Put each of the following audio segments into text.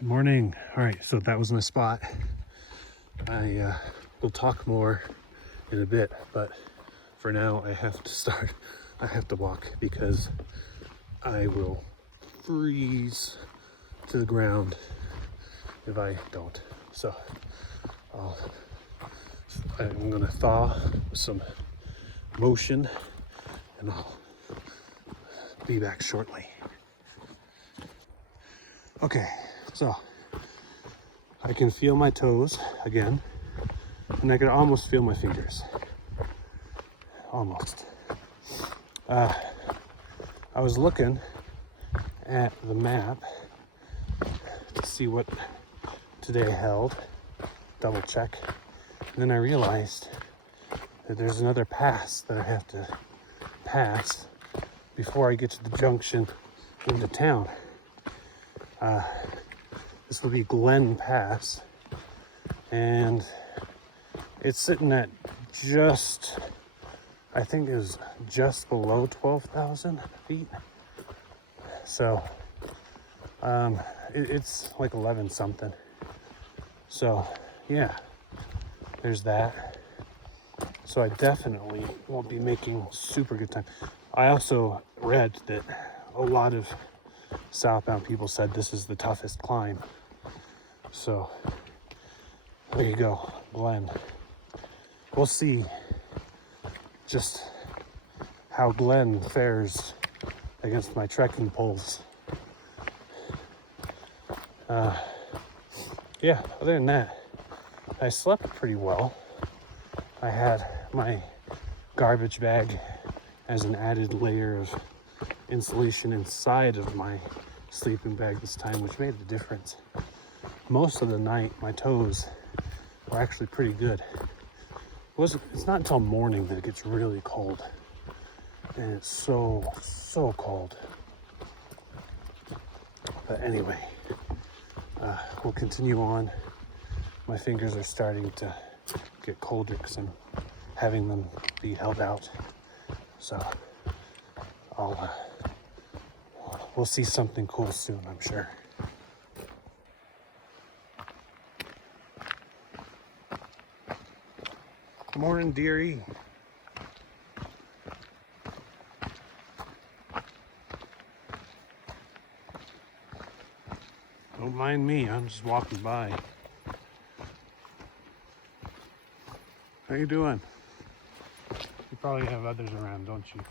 Good morning. All right, so that was my spot. I will talk more in a bit, but for now I have to start. I have to walk because I will freeze to the ground if I don't. So I'm gonna thaw with some motion and I'll be back shortly. Okay, so I can feel my toes again, and I can almost feel my fingers. Almost. I was looking at the map to see what today held, double check, and then I realized that there's another pass that I have to pass before I get to the junction into town. This will be Glen Pass, and it's sitting at just, I think it was just below 12,000 feet. So it's like 11 something. So yeah, there's that. So I definitely won't be making super good time. I also read that a lot of southbound people said this is the toughest climb. So there you go, Glen. We'll see just how Glen fares against my trekking poles. Yeah, other than that, I slept pretty well. I had my garbage bag as an added layer of insulation inside of my sleeping bag this time, which made a difference. Most of the night, my toes were actually pretty good. It's not until morning that it gets really cold, and it's so cold. But anyway, we'll continue on. My fingers are starting to get colder because I'm having them be held out. So we'll see something cool soon, I'm sure. Morning, dearie. Don't mind me, I'm just walking by. How you doing? You probably have others around, don't you?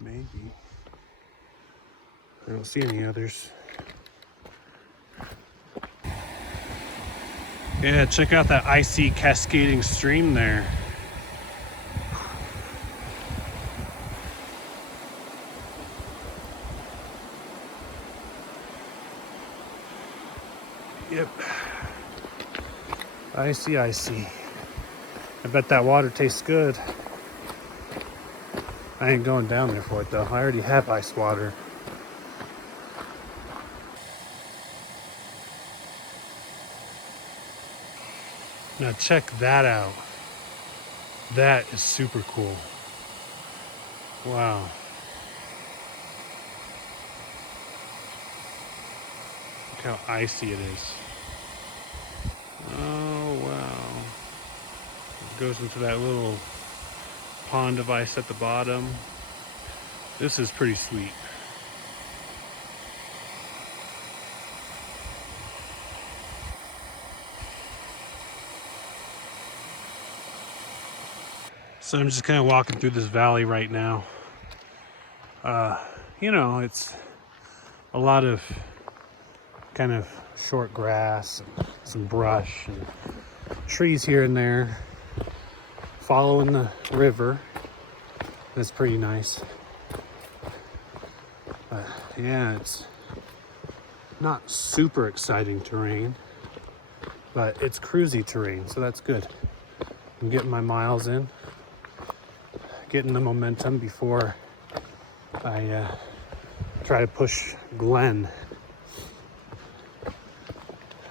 Maybe. I don't see any others. Yeah, check out that icy cascading stream there. Yep. Icy. I bet that water tastes good. I ain't going down there for it though. I already have ice water. Now check that out. That is super cool. Wow. Look how icy it is. Oh wow. It goes into that little pond of ice at the bottom. This is pretty sweet. So I'm just kind of walking through this valley right now. It's a lot of kind of short grass, and some brush, and trees here and there. Following the river. That's pretty nice. Yeah, it's not super exciting terrain, but it's cruisy terrain, so that's good. I'm getting my miles in, getting the momentum before I try to push Glen.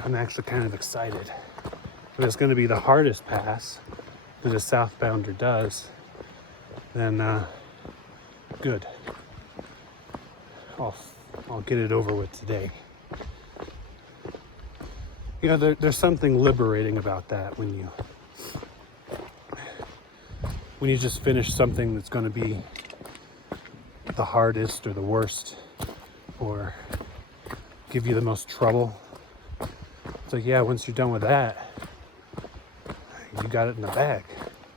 I'm actually kind of excited. If it's going to be the hardest pass that a southbounder does, then good. I'll get it over with today. You know, there's something liberating about that when you just finish something that's going to be the hardest or the worst or give you the most trouble. It's like, yeah, once you're done with that, you got it in the bag,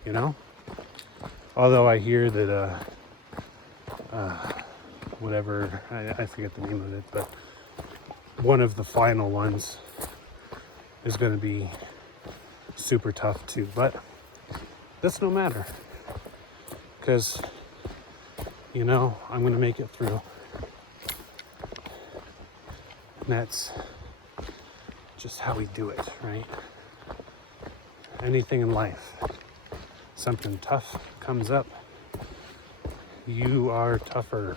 you know? Although I hear that, whatever, I forget the name of it, but one of the final ones is going to be super tough too. But that's no matter, because, you know, I'm going to make it through. And that's just how we do it, right? Anything in life, something tough comes up, you are tougher.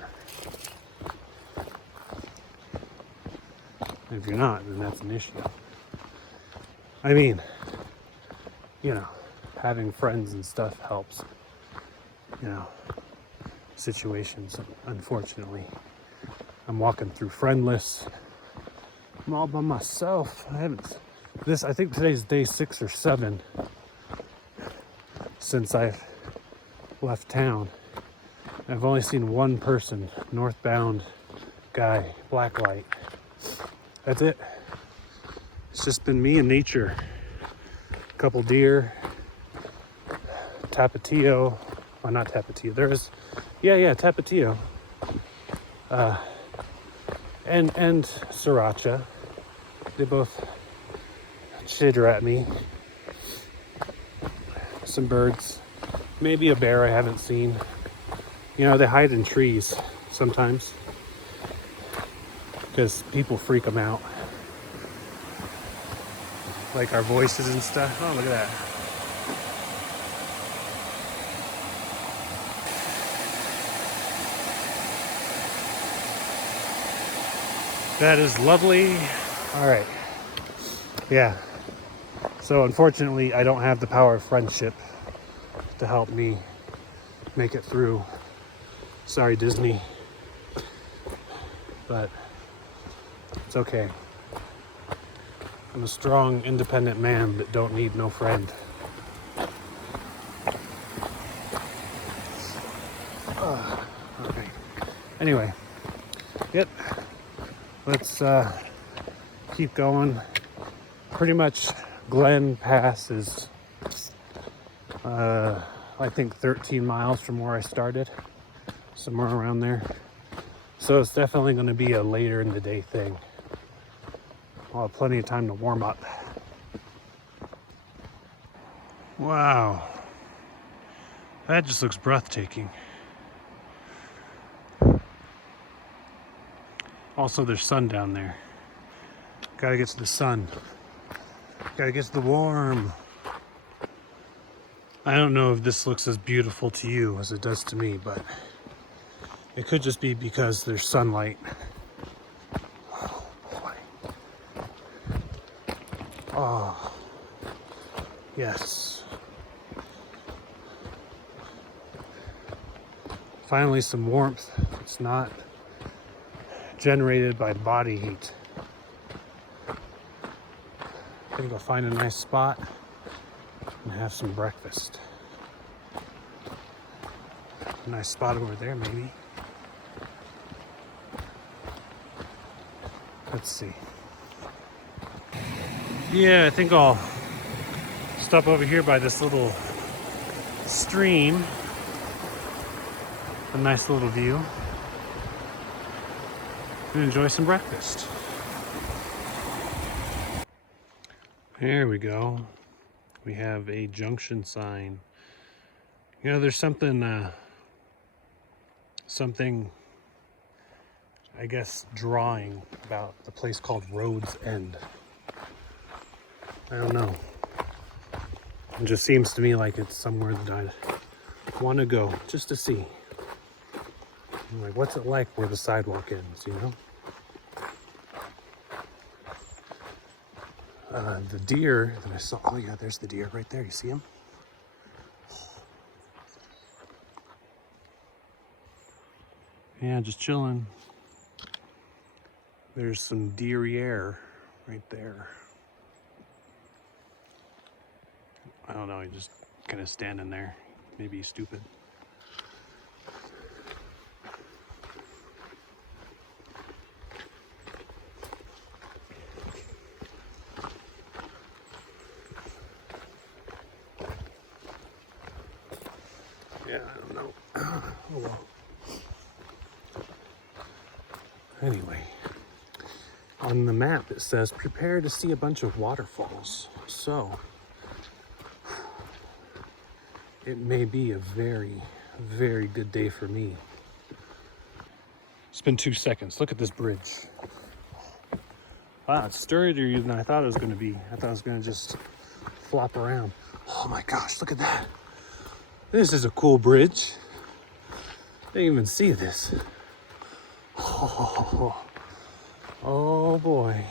If you're not, then that's an issue. I mean, you know, having friends and stuff helps. You know, situations, unfortunately. I'm walking through friendless. I'm all by myself. I think today's day 6 or 7 since I've left town. I've only seen one person, northbound guy, black light. That's it. It's just been me and nature. A couple deer, tapatio. Well, not tapatio. Tapatio. And sriracha. They both chitter at me. Some birds. Maybe a bear I haven't seen. You know, they hide in trees sometimes because people freak them out. Like our voices and stuff. Oh, look at that. That is lovely. All right. Yeah. So unfortunately, I don't have the power of friendship to help me make it through. Sorry, Disney. But it's okay. I'm a strong, independent man that don't need no friend. Okay. Anyway. Yep. Let's keep going. Pretty much Glen Pass is, I think 13 miles from where I started. Somewhere around there. So it's definitely going to be a later in the day thing. I'll have plenty of time to warm up. Wow. That just looks breathtaking. Also, there's sun down there. Gotta get to the sun. Gotta get to the warm. I don't know if this looks as beautiful to you as it does to me, but it could just be because there's sunlight. Oh, boy. Oh, yes. Finally, some warmth. It's not generated by body heat. I think I'll find a nice spot and have some breakfast. A nice spot over there, maybe. Let's see. Yeah, I think I'll stop over here by this little stream. A nice little view. And enjoy some breakfast. There we go. We have a junction sign. You know, there's something, I guess, drawing about the place called Road's End. I don't know. It just seems to me like it's somewhere that I want to go just to see. Like, what's it like where the sidewalk ends, you know? The deer that I saw, oh yeah, there's the deer right there, you see him? Yeah, just chilling. There's some derriere right there. I don't know, he's just kind of standing there. Maybe he's stupid. Yeah, I don't know. Oh well. Anyway, on the map it says prepare to see a bunch of waterfalls. So it may be a very, very good day for me. It's been 2 seconds. Look at this bridge. Wow, it's sturdier than I thought it was going to be. I thought it was going to just flop around. Oh my gosh, look at that. This is a cool bridge. I didn't even see this. Oh boy.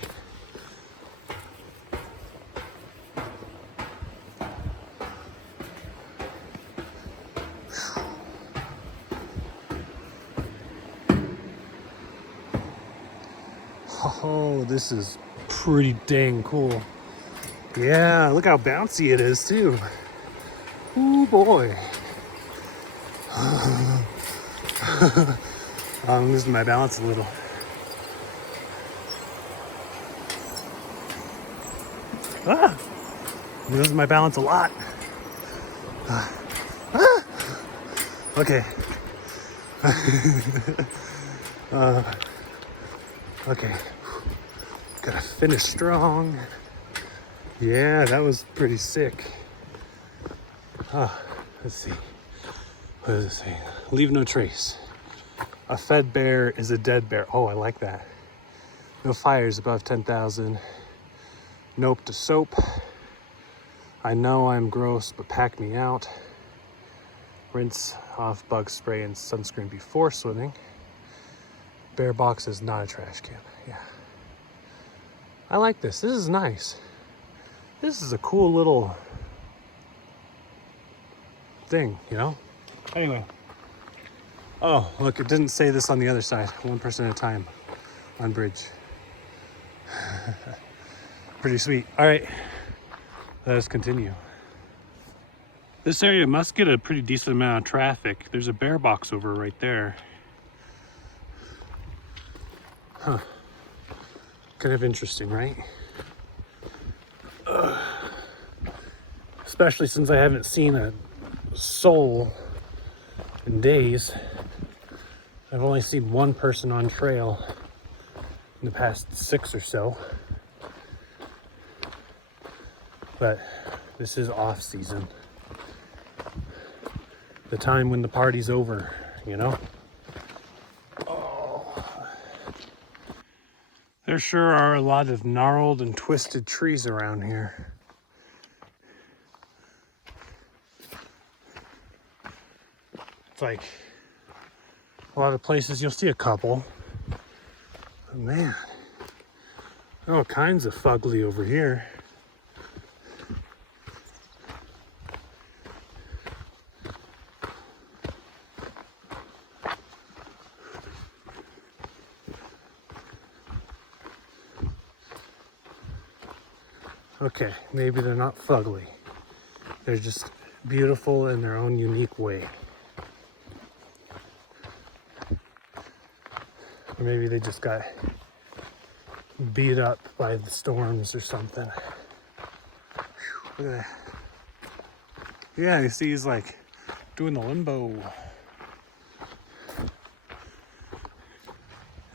Oh, this is pretty dang cool. Yeah, look how bouncy it is too. Oh boy. I'm losing my balance a little. I'm losing my balance a lot. Okay. Okay. Gotta finish strong. Yeah, that was pretty sick. Let's see. What does it say? Leave no trace. A fed bear is a dead bear. Oh, I like that. No fires above 10,000. Nope to soap. I know I'm gross, but pack me out. Rinse off bug spray and sunscreen before swimming. Bear box is not a trash can. Yeah. I like this. This is nice. This is a cool little thing, you know? Anyway. Oh, look, it didn't say this on the other side. 1 person at a time on bridge. Pretty sweet. All right, let us continue. This area must get a pretty decent amount of traffic. There's a bear box over right there. Huh. Kind of interesting, right? Especially since I haven't seen a soul in days. I've only seen 1 person on trail in the past 6 or so. But this is off season. The time when the party's over, you know? Oh. There sure are a lot of gnarled and twisted trees around here. It's like a lot of places you'll see a couple. But man, all kinds of fugly over here. Okay, maybe they're not fugly. They're just beautiful in their own unique way. Or maybe they just got beat up by the storms or something. Whew, look at that. Yeah, you see he's like doing the limbo.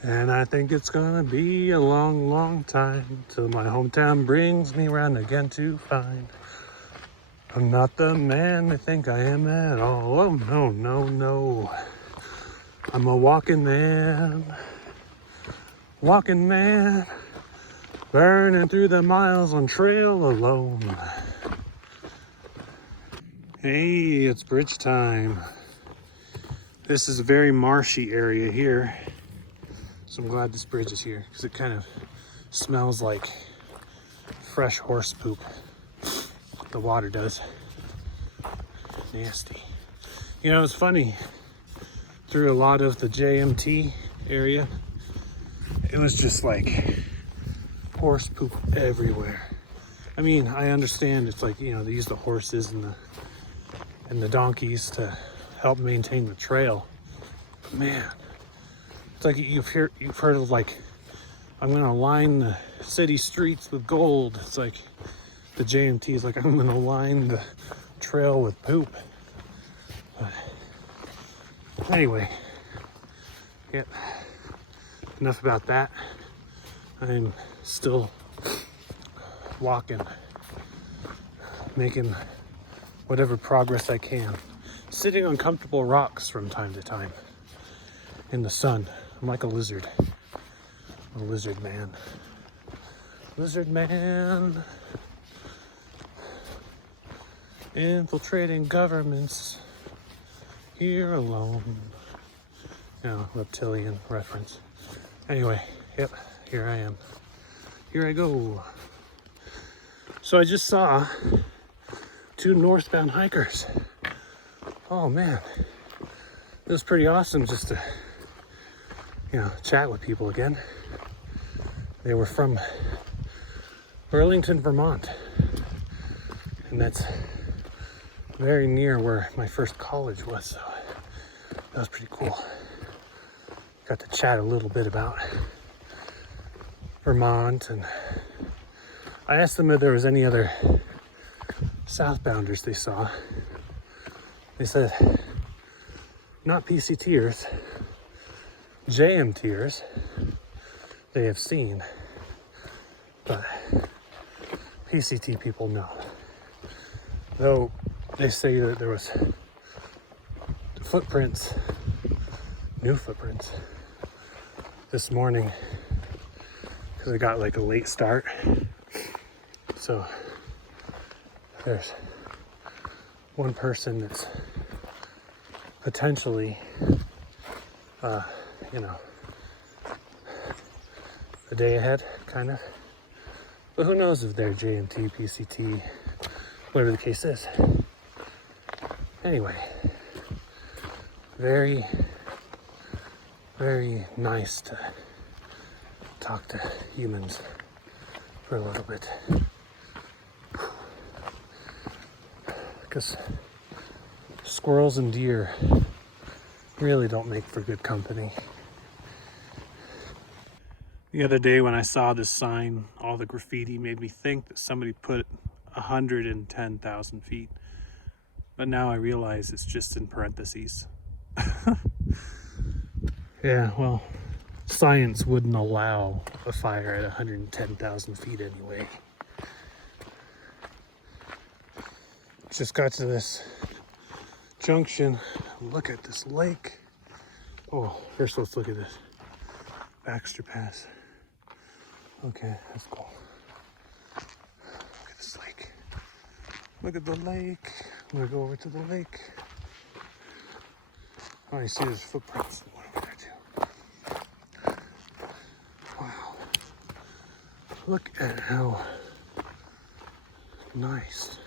And I think it's gonna be a long, long time till my hometown brings me round again to find I'm not the man they think I am at all. Oh no, no, no. I'm a walking man, burning through the miles on trail alone. Hey, it's bridge time. This is a very marshy area here. So I'm glad this bridge is here because it kind of smells like fresh horse poop. The water does. Nasty. You know, it's funny. Through a lot of the JMT area, it was just like horse poop everywhere. I mean, I understand it's like, you know, they use the horses and the donkeys to help maintain the trail. But man, it's like you've heard of like, I'm gonna line the city streets with gold. It's like the JMT is like, I'm gonna line the trail with poop. But anyway, yep, enough about that. I'm still walking, making whatever progress I can, sitting on comfortable rocks from time to time in the sun. I'm like a lizard. I'm a lizard man. Lizard man. Infiltrating governments here alone. No, reptilian reference. Anyway, yep, here I am. Here I go. So I just saw 2 northbound hikers. Oh man, it was pretty awesome just to, you know, chat with people again. They were from Burlington, Vermont, and that's very near where my first college was, so that was pretty cool. Got to chat a little bit about Vermont, and I asked them if there was any other southbounders they saw. They said, not PCTers, JMTers they have seen, but PCT people know. Though they say that there was footprints, new footprints, this morning, because I got like a late start. So there's one person that's potentially, you know, a day ahead, kind of. But who knows if they're JMT, PCT, whatever the case is. Anyway, very, very nice to talk to humans for a little bit. Because squirrels and deer really don't make for good company. The other day when I saw this sign, all the graffiti made me think that somebody put 110,000 feet. But now I realize it's just in parentheses. Yeah, well, science wouldn't allow a fire at 110,000 feet anyway. Just got to this junction. Look at this lake. Oh, first let's look at this Kearsarge Pass. Okay, that's cool. Look at this lake. Look at the lake. I'm gonna go over to the lake. Oh, you see there's footprints. One over there too. Wow. Look at how nice.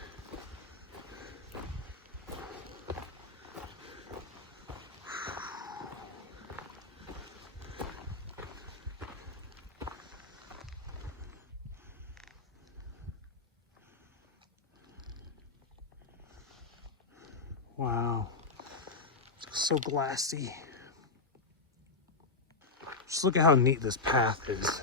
Wow, it's so glassy. Just look at how neat this path is.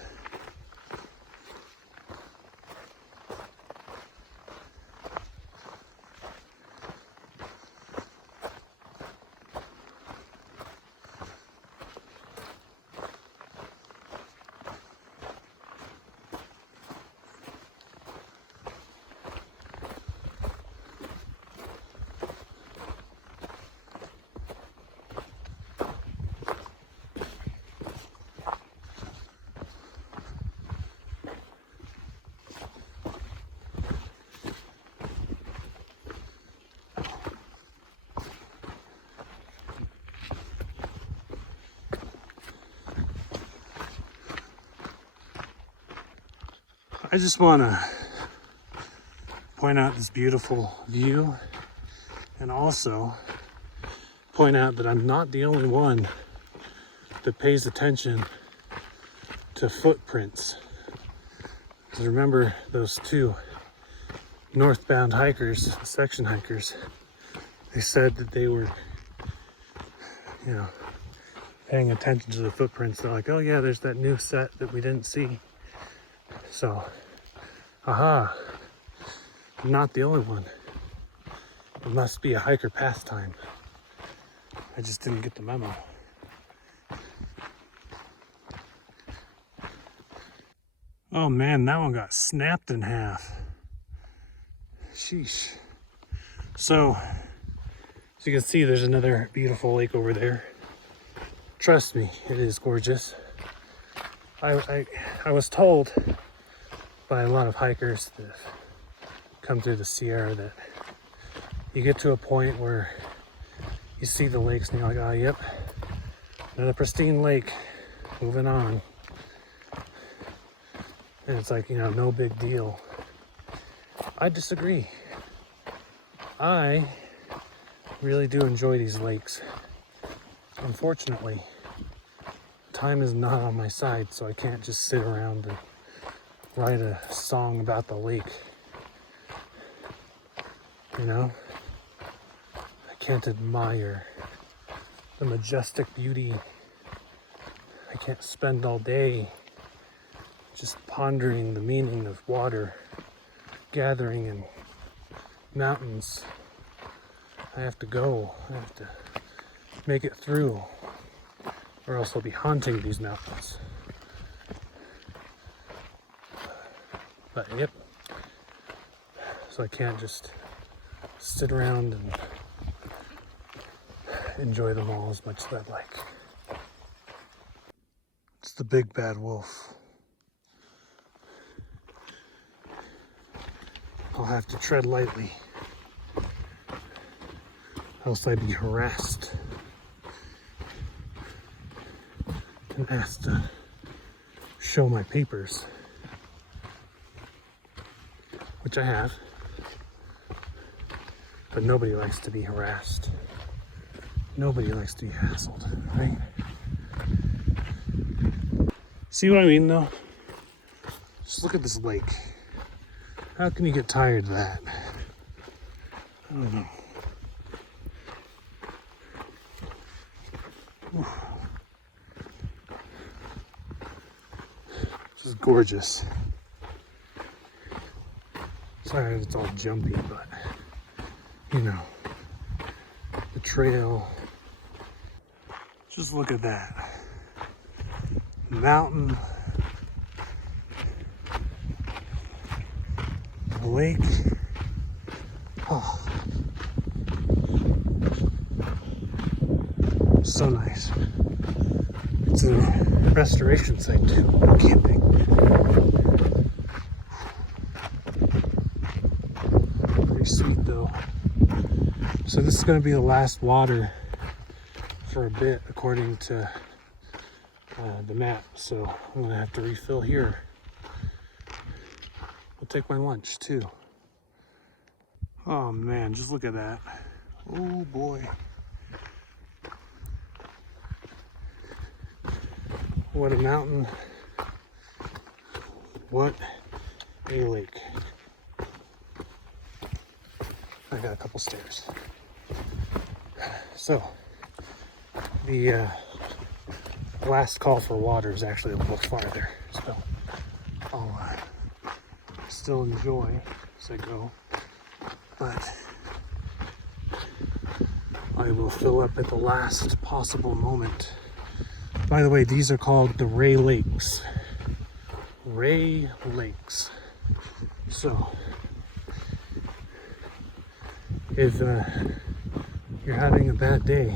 I just want to point out this beautiful view and also point out that I'm not the only one that pays attention to footprints. Because remember those two northbound hikers, section hikers, they said that they were, you know, paying attention to the footprints. They're like, oh yeah, there's that new set that we didn't see. So, aha, I'm not the only one. It must be a hiker pastime. I just didn't get the memo. Oh man, that one got snapped in half. Sheesh. So, as you can see, there's another beautiful lake over there. Trust me, it is gorgeous. I was told by a lot of hikers that come through the Sierra that you get to a point where you see the lakes and you're like, oh, yep, another pristine lake, moving on. And it's like, you know, no big deal. I disagree. I really do enjoy these lakes. Unfortunately, time is not on my side, so I can't just sit around and write a song about the lake. You know? I can't admire the majestic beauty. I can't spend all day just pondering the meaning of water gathering in mountains. I have to go. I have to make it through, or else I'll be haunting these mountains. But yep. So I can't just sit around and enjoy them all as much as I'd like. It's the big bad wolf. I'll have to tread lightly, else I'd be harassed and asked to show my papers, which I have, but nobody likes to be harassed. Nobody likes to be hassled, right? See what I mean, though? Just look at this lake. How can you get tired of that? I don't know. Oof. This is gorgeous. Sorry it's all jumpy, but you know, the trail. Just look at that. Mountain. The lake. Oh. So nice. It's a restoration site too, camping. Pretty sweet though. So this is going to be the last water for a bit according to the map. So I'm going to have to refill here. I'll take my lunch too. Oh man, just look at that. Oh boy. What a mountain. What a lake. I got a couple stairs. So, the last call for water is actually a little farther. So, I'll still enjoy as I go. But I will fill up at the last possible moment. By the way, these are called the Ray Lakes. Ray Lakes. So, if you're having a bad day,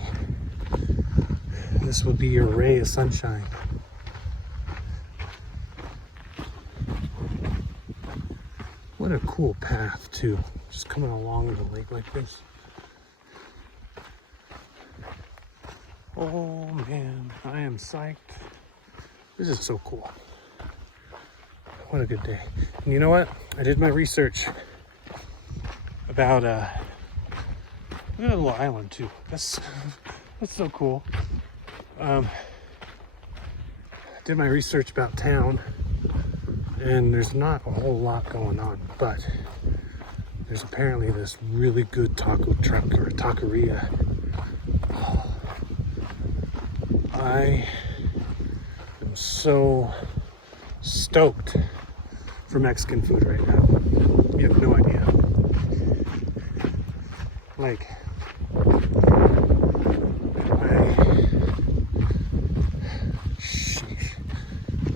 this will be your ray of sunshine. What a cool path, too. Just coming along the lake like this. Oh man, I am psyched. This is so cool. What a good day. And you know what? I did my research about look at a little island too. That's so cool. Did did my research about town, and there's not a whole lot going on, but there's apparently this really good taco truck or taqueria. I am so stoked for Mexican food right now. You have no idea. Like,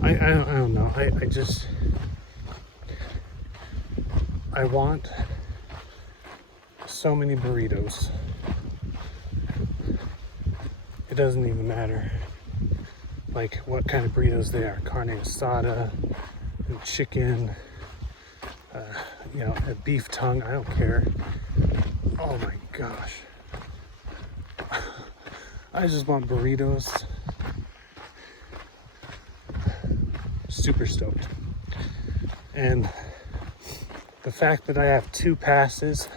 I don't know. I want so many burritos. It doesn't even matter like what kind of burritos they are. Carne asada, chicken, you know, a beef tongue, I don't care. Oh my gosh. I just want burritos. Super stoked. And the fact that I have 2 passes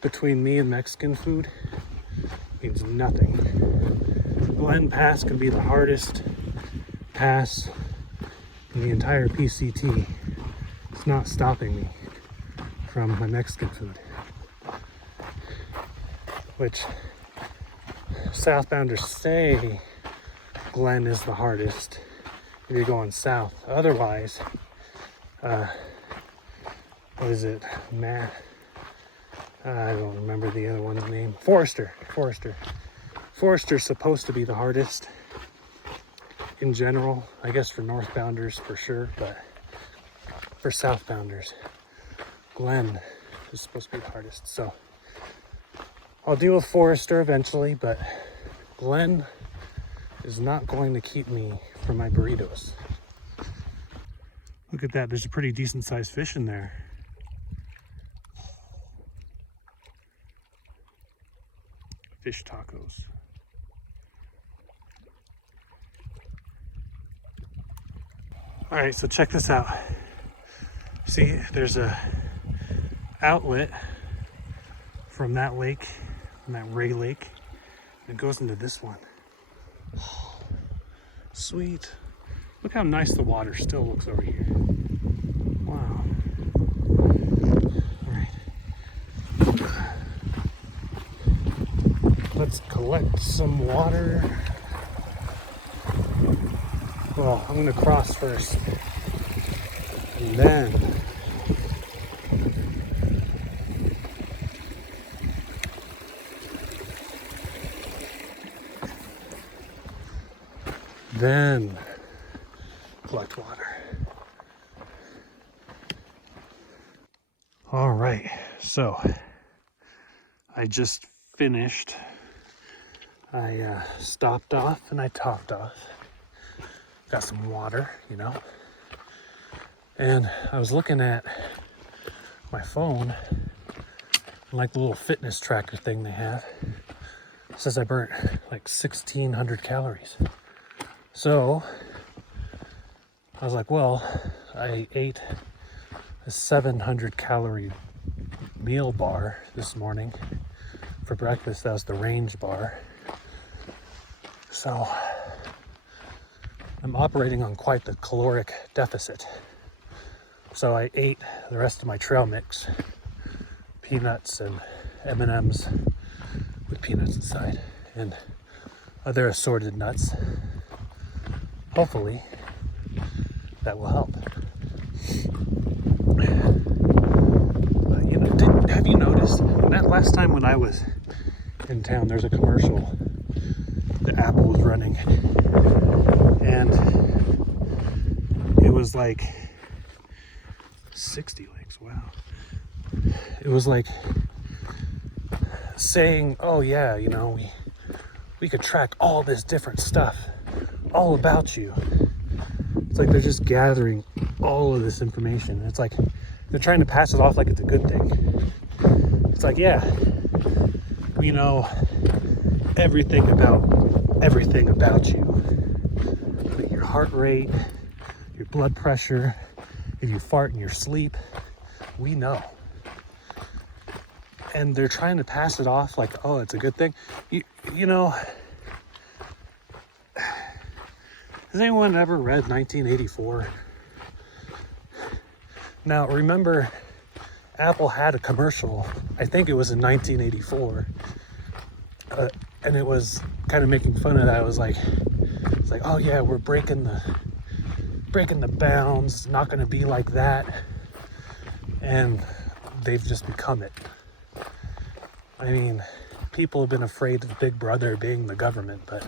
between me and Mexican food means nothing. Glen Pass can be the hardest pass in the entire PCT. It's not stopping me from my Mexican food, which southbounders say Glen is the hardest if you're going south. Otherwise, what is it? I don't remember the other one's name. Forester. Forester's supposed to be the hardest in general. I guess for northbounders for sure, but for southbounders, Glen is supposed to be the hardest. So I'll deal with Forester eventually, but Glen is not going to keep me from my burritos. Look at that, there's a pretty decent sized fish in there. Fish tacos. All right, so check this out. See, there's a outlet from that lake, from that Ray Lake. It goes into this one. Oh, sweet. Look how nice the water still looks over here. Wow. All right. Let's collect some water. Well, I'm gonna cross first, and then collect water. All right, so I just finished. I stopped off and I topped off. Got some water, you know. And I was looking at my phone, like the little fitness tracker thing they have. It says I burnt like 1,600 calories. So I was like, well, I ate a 700 calorie meal bar this morning for breakfast. That was the range bar. So I'm operating on quite the caloric deficit. So I ate the rest of my trail mix, peanuts and M&Ms with peanuts inside, and other assorted nuts. Hopefully that will help. But, you know, have you noticed that last time when I was in town, there's a commercial that Apple was running, and it was like 60 links. Wow. It was like saying, oh yeah, you know, we could track all this different stuff all about you. It's like they're just gathering all of this information. It's like they're trying to pass it off like it's a good thing. It's like, yeah, we know everything about you. But your heart rate, your blood pressure, if you fart in your sleep, we know. And they're trying to pass it off like, oh, it's a good thing. You know, Has anyone ever read 1984? Now, remember, Apple had a commercial, I think it was in 1984, and it was kind of making fun of that. It was like, it's like, oh yeah, we're breaking the bounds, it's not going to be like that. And they've just become it. I mean, people have been afraid of Big Brother being the government, but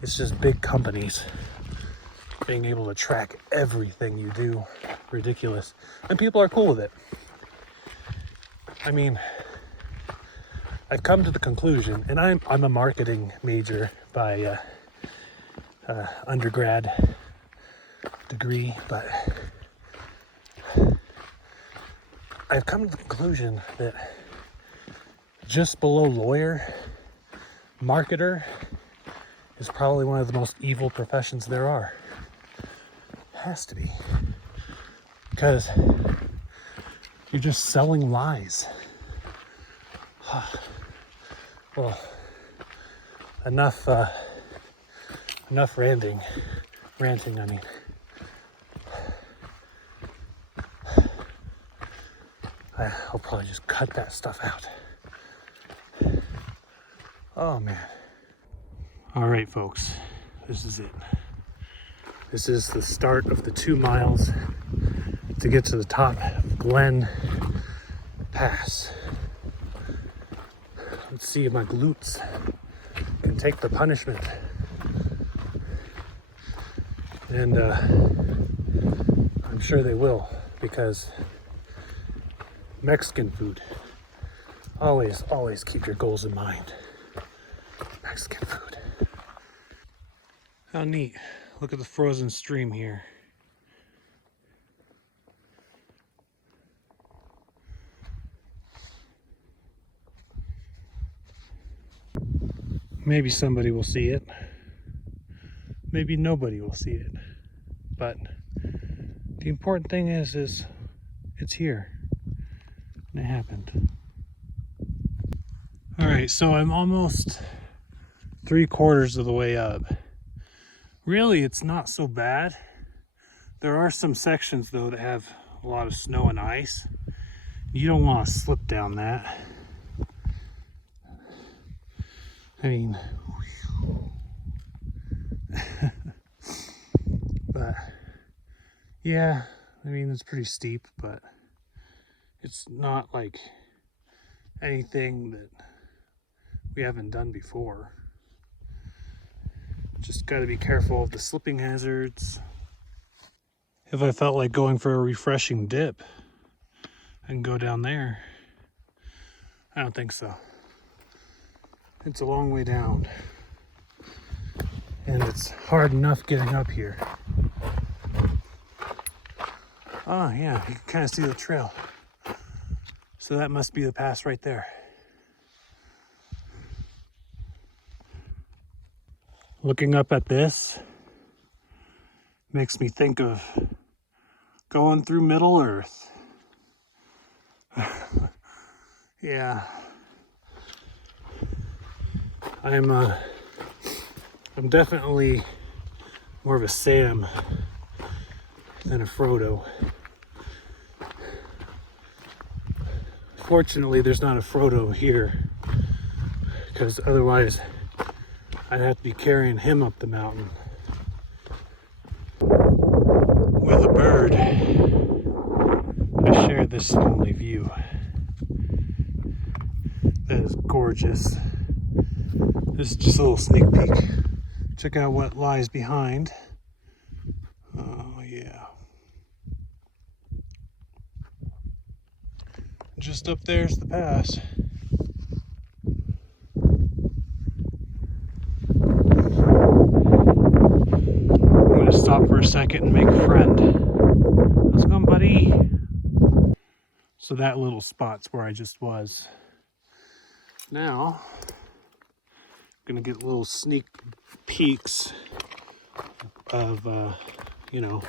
it's just big companies being able to track everything you do. Ridiculous. And people are cool with it. I mean, I've come to the conclusion, and I'm a marketing major by undergrad degree, but I've come to the conclusion that just below lawyer, marketer is probably one of the most evil professions there are. Has to be, because you're just selling lies. Well, enough ranting. I mean, I'll probably just cut that stuff out. Oh man. All right, folks, this is it. This is the start of the 2 miles to get to the top of Glen Pass. Let's see if my glutes can take the punishment. And I'm sure they will, because Mexican food, always keep your goals in mind. Mexican food. How neat. Look at the frozen stream here. Maybe somebody will see it. Maybe nobody will see it. But the important thing is it's here. And it happened. All right, so I'm almost 3/4 of the way up. Really, it's not so bad. There are some sections though that have a lot of snow and ice. You don't want to slip down that. I mean, but yeah, I mean, it's pretty steep, but it's not like anything that we haven't done before. Just got to be careful of the slipping hazards. If I felt like going for a refreshing dip, I can go down there. I don't think so. It's a long way down. And it's hard enough getting up here. Oh yeah, you can kind of see the trail. So that must be the pass right there. Looking up at this makes me think of going through Middle Earth. Yeah. I'm definitely more of a Sam than a Frodo. Fortunately, there's not a Frodo here, because otherwise I'd have to be carrying him up the mountain. With a bird, I share this lonely view. That is gorgeous. This is just a little sneak peek. Check out what lies behind. Oh yeah. Just up there's the pass. I'm gonna stop for a second and make a friend. How's it going, buddy? So that little spot's where I just was. Now, I'm gonna get little sneak peeks of, you know,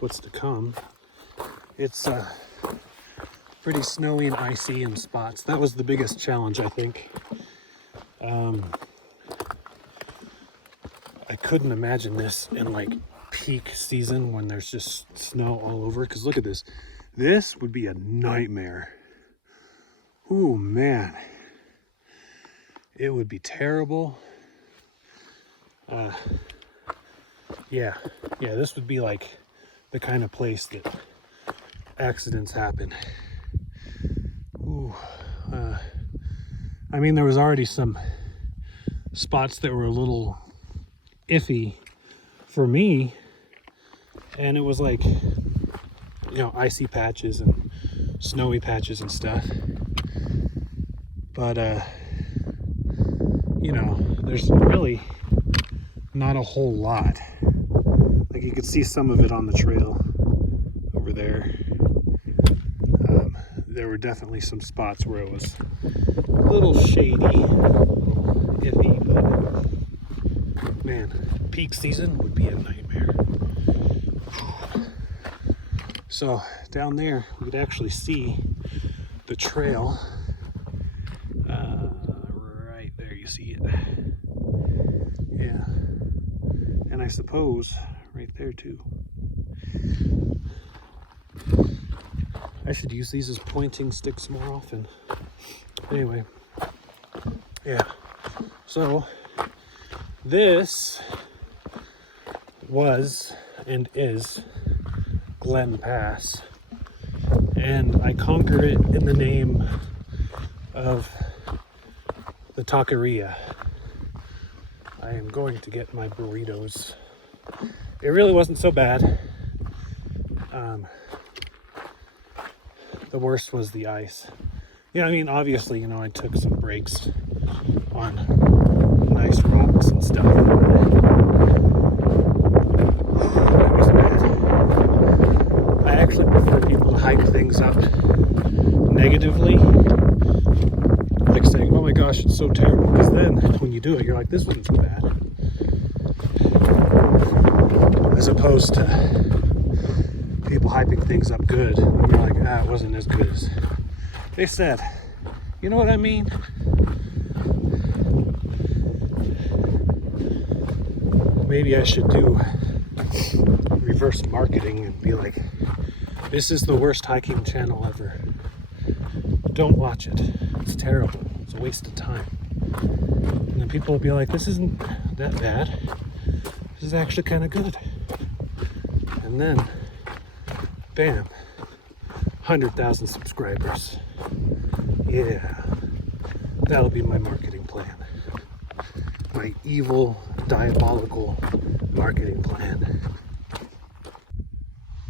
what's to come. It's pretty snowy and icy in spots. That was the biggest challenge, I think. I couldn't imagine this in like peak season when there's just snow all over. Because look at this. This would be a nightmare. Ooh, man. It would be terrible. Yeah, this would be like the kind of place that accidents happen. Ooh, I mean, there was already some spots that were a little iffy for me, and it was like, you know, icy patches and snowy patches and stuff. But you know, there's really not a whole lot. Like, you could see some of it on the trail over there. There were definitely some spots where it was a little shady, a little iffy, but man, peak season would be a nightmare. So down there, we could actually see the trail. Right there, you see it. Yeah. And I suppose right there too. I should use these as pointing sticks more often. Anyway, yeah. So this was and is Glen Pass, and I conquered it in the name of the taqueria. I am going to get my burritos. It really wasn't so bad. The worst was the ice. Yeah, I mean, obviously, you know, I took some breaks on nice rocks and stuff. It was bad. I actually prefer people to hype things up negatively, like saying, oh my gosh, it's so terrible, because then when you do it, you're like, this wasn't so bad. As opposed to people hyping things up good, and you're like, it wasn't as good as they said. You know what I mean? Maybe I should do reverse marketing and be like, this is the worst hiking channel ever. Don't watch it. It's terrible. It's a waste of time. And then people will be like, this isn't that bad. This is actually kind of good. And then, bam, 100,000 subscribers. Yeah, that'll be my marketing plan. My evil, diabolical marketing plan.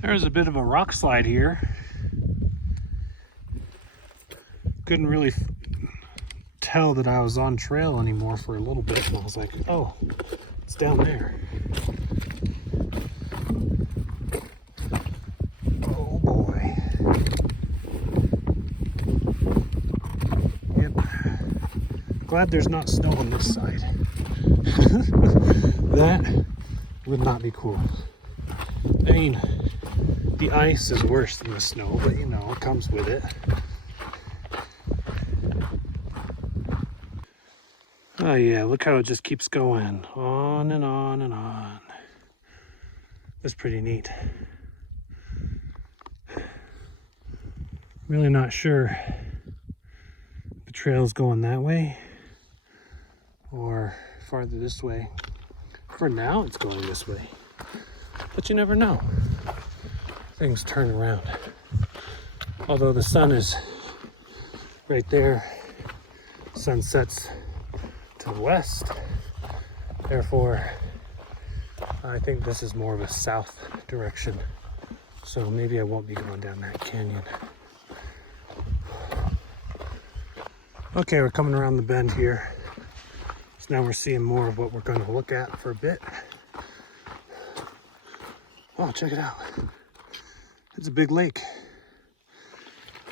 There's a bit of a rock slide here. Couldn't really tell that I was on trail anymore for a little bit, and I was like, oh, it's down there. Oh boy. Yep. Glad there's not snow on this side. That would not be cool. I mean, the ice is worse than the snow, but you know, it comes with it. Oh yeah, look how it just keeps going on and on and on. That's pretty neat. Really not sure if the trail's going that way or farther this way. For now, it's going this way, but you never know. Things turn around. Although the sun is right there, sun sets to the west. Therefore, I think this is more of a south direction. So maybe I won't be going down that canyon. Okay, we're coming around the bend here. So now we're seeing more of what we're going to look at for a bit. Oh, check it out. It's a big lake.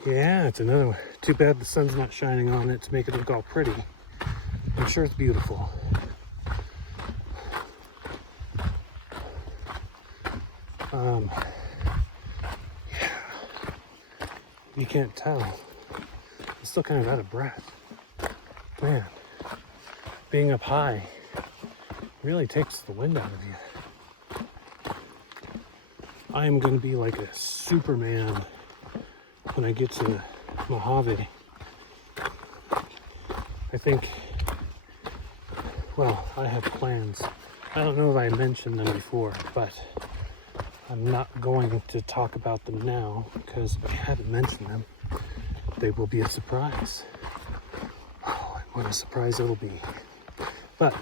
Yeah, it's another one. Too bad the sun's not shining on it to make it look all pretty. I'm sure it's beautiful. Yeah. You can't tell. I'm still kind of out of breath. Man, being up high really takes the wind out of you. I am going to be like a Superman when I get to the Mojave. I think, well, I have plans. I don't know if I mentioned them before, but I'm not going to talk about them now because I haven't mentioned them. They will be a surprise. Oh, what a surprise it'll be. But,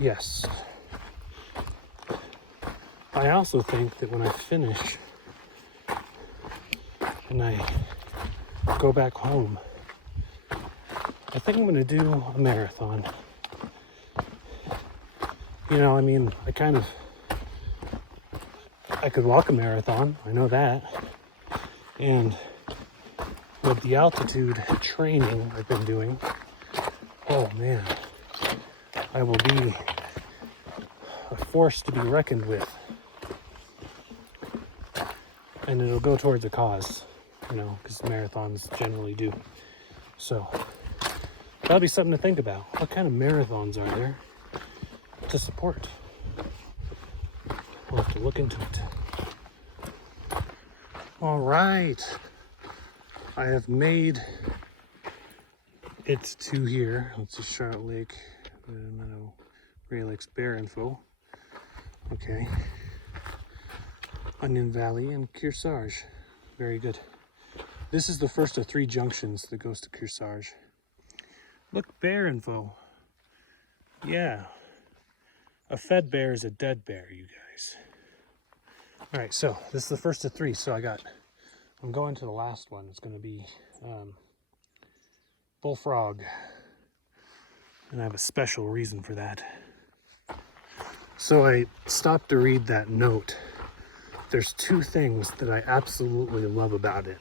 yes. I also think that when I finish and I go back home, I think I'm going to do a marathon. You know, I mean, I could walk a marathon, I know that. And with the altitude training I've been doing, oh man, I will be a force to be reckoned with. And it'll go towards a cause, you know, because marathons generally do. So that'll be something to think about. What kind of marathons are there to support? We'll have to look into it. All right. I have made it to here. Let's see, Charlotte Lake, Meadow, Ray Lake's Bear info. Okay. Onion Valley and Kearsarge. Very good. This is the first of 3 junctions that goes to Kearsarge. Look, bear info. Yeah. A fed bear is a dead bear, you guys. All right, so this is the first of 3. So I'm going to the last one. It's going to be bullfrog. And I have a special reason for that. So I stopped to read that note. There's 2 things that I absolutely love about it.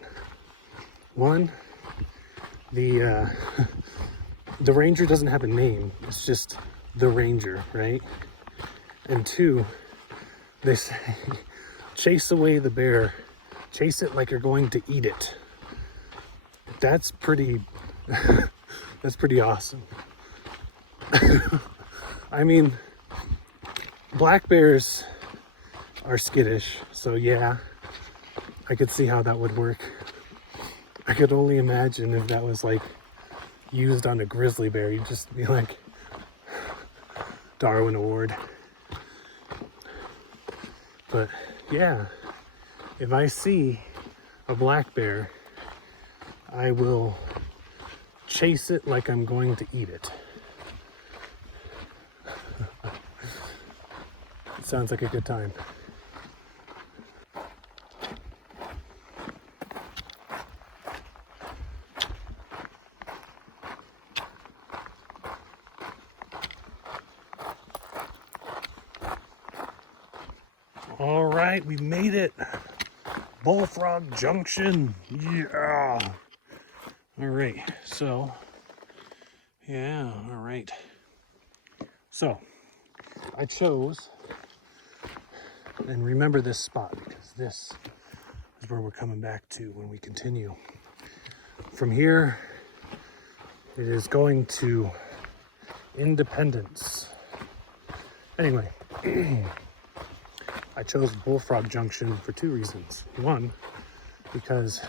One, the ranger doesn't have a name. It's just the ranger, right? And 2, they say, chase away the bear. Chase it like you're going to eat it. That's pretty, that's pretty awesome. I mean, black bears are skittish, so yeah, I could see how that would work. I could only imagine if that was like used on a grizzly bear, you'd just be like, Darwin Award. But yeah, if I see a black bear, I will chase it like I'm going to eat it. It sounds like a good time. All right, we made it. Bullfrog Junction. Yeah. All right. So, yeah. All right. So, I chose, and remember this spot because this is where we're coming back to when we continue. From here, it is going to Independence. Anyway. I chose Bullfrog Junction for 2 reasons. One, because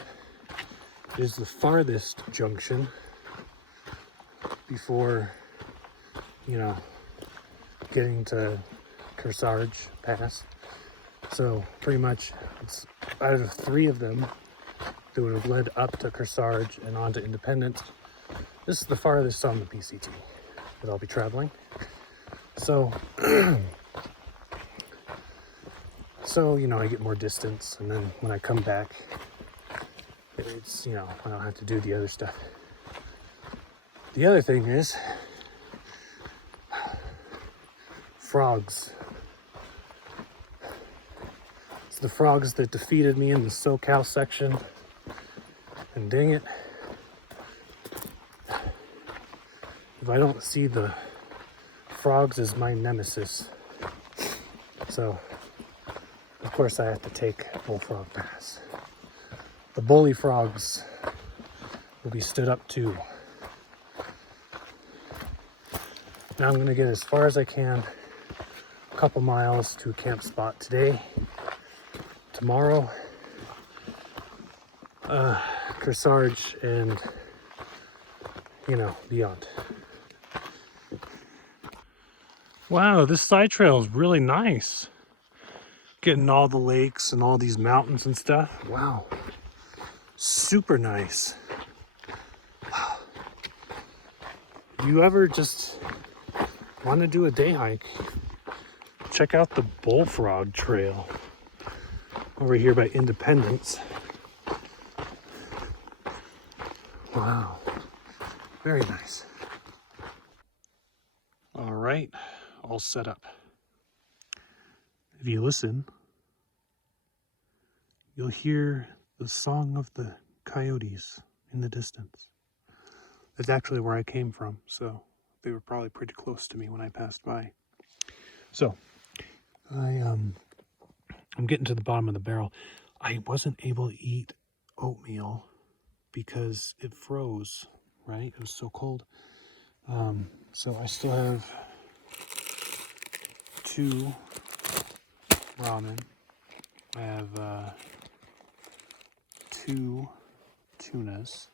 it is the farthest junction before, you know, getting to Kearsarge Pass. So pretty much it's out of 3 of them that would have led up to Kearsarge and on to Independence. This is the farthest on the PCT that I'll be traveling. So you know, I get more distance, and then when I come back, it's, you know, I don't have to do the other stuff. The other thing is frogs. It's the frogs that defeated me in the SoCal section, and dang it, if I don't see the frogs as my nemesis. So of course I have to take Bullfrog Pass. The bully frogs will be stood up to. Now I'm gonna get as far as I can, a couple miles to a camp spot today. Tomorrow, Kearsarge and, you know, beyond. Wow, this side trail is really nice. Getting all the lakes and all these mountains and stuff. Wow, super nice. You ever just want to do a day hike, check out the Bullfrog Trail over here by Independence. Wow, very nice. All right, all set up. If you listen, you'll hear the song of the coyotes in the distance. That's actually where I came from, so they were probably pretty close to me when I passed by. So, I'm getting to the bottom of the barrel. I wasn't able to eat oatmeal because it froze, right? It was so cold. So I still have 2 ramen. I have 2 tunas.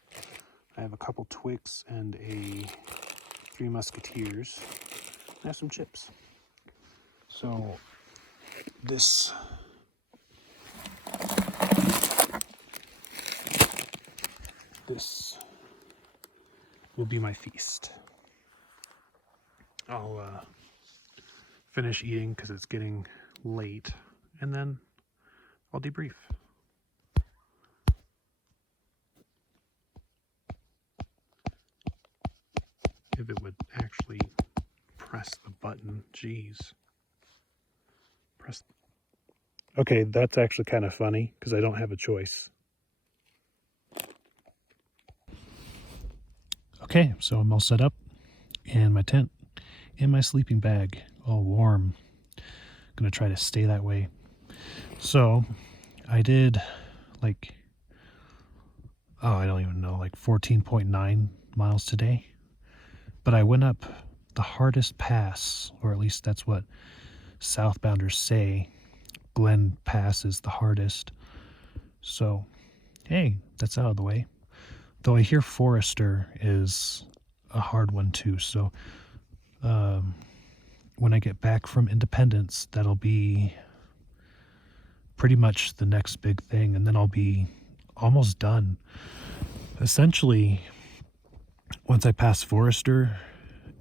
I have a couple Twix and a 3 Musketeers. I have some chips. So this will be my feast. I'll finish eating because it's getting late, and then I'll debrief. If it would actually press the button, geez. Press. Okay, that's actually kind of funny because I don't have a choice. Okay, so I'm all set up, and my tent, and my sleeping bag, all warm. Gonna try to stay that way. So I did like, I don't even know, like 14.9 miles today. But I went up the hardest pass, or at least that's what southbounders say. Glen Pass is the hardest. So, hey, that's out of the way. Though I hear Forester is a hard one too. So, when I get back from Independence, that'll be pretty much the next big thing. And then I'll be almost done. Essentially, once I pass Forester,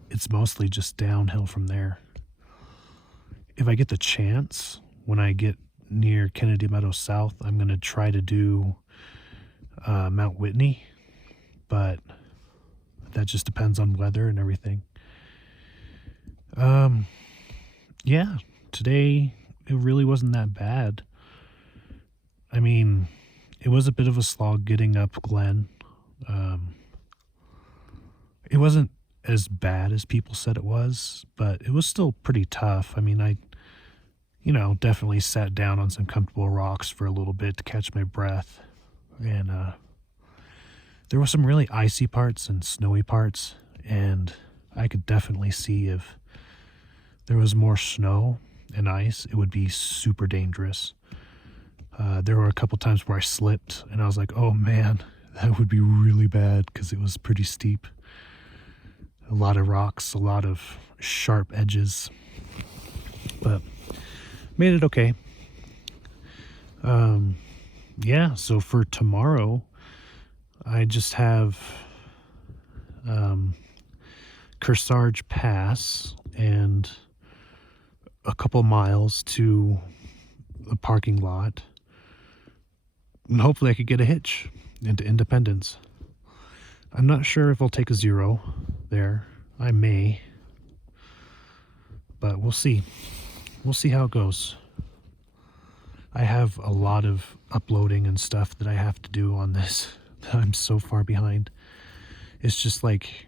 it's mostly just downhill from there. If I get the chance, when I get near Kennedy Meadows South, I'm going to try to do Mount Whitney, but that just depends on weather and everything. Yeah, today it really wasn't that bad. I mean, it was a bit of a slog getting up Glen. It wasn't as bad as people said it was, but it was still pretty tough. I mean, I definitely sat down on some comfortable rocks for a little bit to catch my breath. And there were some really icy parts and snowy parts, and I could definitely see if there was more snow and ice, it would be super dangerous. There were a couple times where I slipped, and I was like, oh man, that would be really bad because it was pretty steep. A lot of rocks, a lot of sharp edges, but made it okay. Yeah, so for tomorrow, I just have Kearsarge Pass and a couple miles to the parking lot, and hopefully I could get a hitch into Independence. I'm not sure if I'll take a 0 there. I may, but we'll see. We'll see how it goes. I have a lot of uploading and stuff that I have to do on this that I'm so far behind. It's just like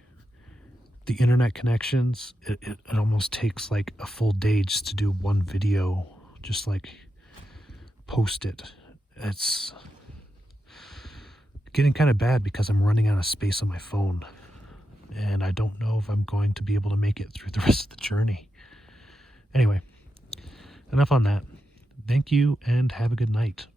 the internet connections, it almost takes like a full day just to do one video, just like post it. It's getting kind of bad because I'm running out of space on my phone. and I don't know if I'm going to be able to make it through the rest of the journey. Anyway, enough on that. Thank you and have a good night.